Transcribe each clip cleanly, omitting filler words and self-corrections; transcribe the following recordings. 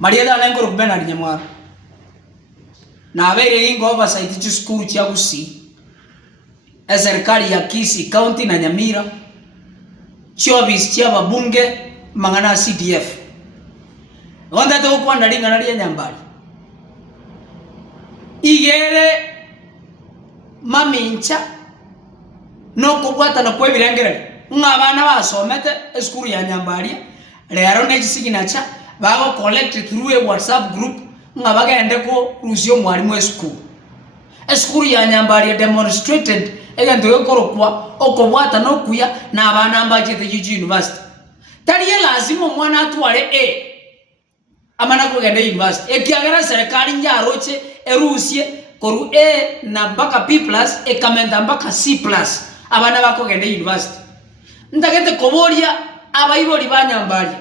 Mariada lengo rubena Nyamwaria. Na vere ingo oversight to school cha Gusii. Serikali ya Kisii County na Nyamira. Chobis cha babunge mangana CDF. Wanda to kwa ndalinga na Nyambaria. Igere mamincha no kubwata na kwebirangere ngabana basomete eskuru ya Nyambaria rero negisiginacha bago collect through a WhatsApp group ngabagende ko rusio mwalimu eskuru ya Nyambaria demonstrated egento yokorokwa okobwata no kuya na abana ambajete university tariye lazima mwana atware amana kugenda university ekiagera serikali nyaroche erusie koru na mpaka P+ ekamenda mpaka C+ abana bakogenda university ndagete koboria abayibori ba Nyambaria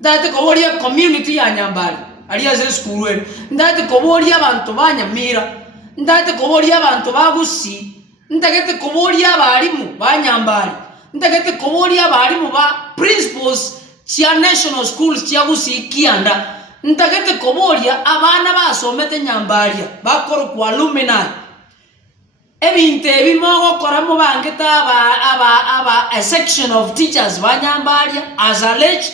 ndagete koboria community ya Nyambaria aliya ze school we ndagete koboria abantu ba Nyamira ndagete koboria abantu ba Gusii ndagete koboria abarimu ba Nyambaria ndagete koboria abarimu ba principals cia national schools cia Gusii kianda ndagete koboria abana basomete Nyambaria bakoro kwa alumni ebinte bimogo koramo bangeta a section of teachers ba Nyambaria as alleged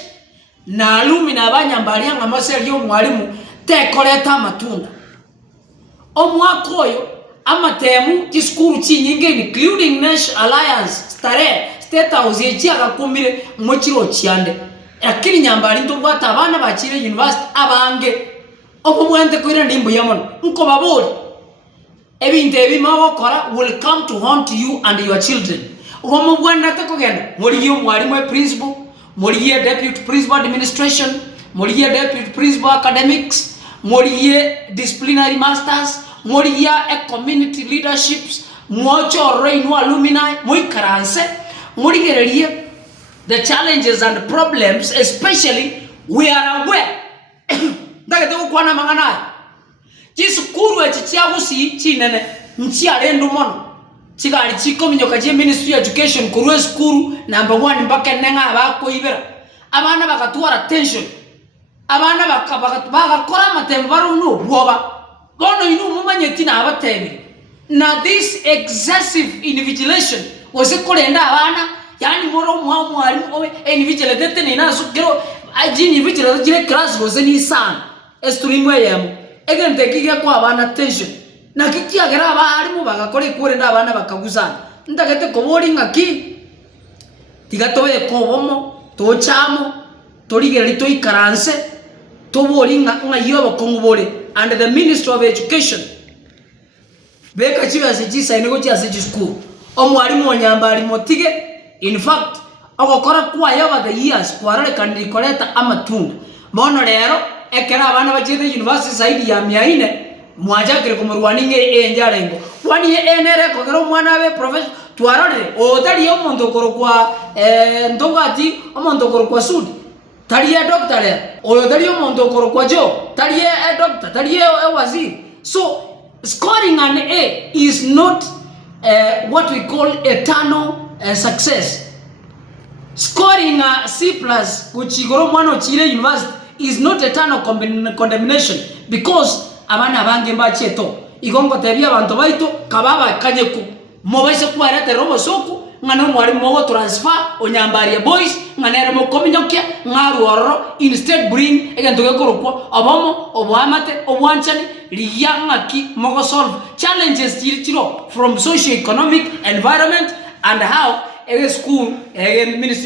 na alumni ba Nyambaria ngamaseri yo mwalimu tekoleta matunda omwakoyo amatemu kiskuru chinyinge including National Alliance State House yechiaga kumire mochiro chiande akiri Nyambaria ndobwata abana bakire university abange obumwente kwira ndimbo yamono nko babori ebinte ebimawo kora will come to haunt you and your children omo bwana takogenda muri yo mwalimu principal muri ye deputy principal administration muri ye deputy principal academics muri ye disciplinary masters muri ya community leaderships mwocho reinu alumni moikaranse muri gererie the challenges and problems, especially we are aware that the ukwana mangana jisukuru echichia Gusii chinene nchia rendu mono chikali chiko minyoka je Ministry of Education kurwe skuru number 1 mpaka nenga abako ibera abana bakatwara attention abana bakakora matembaru no bwoba gono inu mumanyetina abatemi na this excessive invigilation was ekolenda abana yani moro mwalimu owe individual dete nina sukiro ajini individual jire class goze ni sana esturimwe yemo egente kige kwa abana attention na kikiagera abarimu bagakore kurenda abana bakaguzana ndagete kobori ngaki tigatoye kobomo tochamo torigere lito ikaranse tobori ngayobo kongubore and the Ministry of Education beka chiba sejisa nego chia seji school omwalimu Nyambaria motige. In fact, agokora kwa over the years kwarale kandi koleta amatunda mono rero ekera abana bachite university zaidi ya 400 mwajakire kumurwaninge enjarengo kwani enere kogero mwana abe professor twarore otari yo mondo korokwa ndogati omondo korokwa sudi tari ya doctor le otari yo mondo korokwa jo tari ya doctor tari ya waziri. So scoring an A is not what we call eternal success. Scoring a C+ which igoro mwana chile university is not eternal condemnation because abana bange mbacheto igongo tebia abantu baito kababa kanyeku mobaise kuarete robo soku ngano mwalimu mogo transfer Nyambaria boys nganere mo kominyokia ngaruoro instead bring egento gekorokwa abomo obwamate obwanchani liyangaki mogo solve challenges chiro from socio-economic environment and how a school, a ministry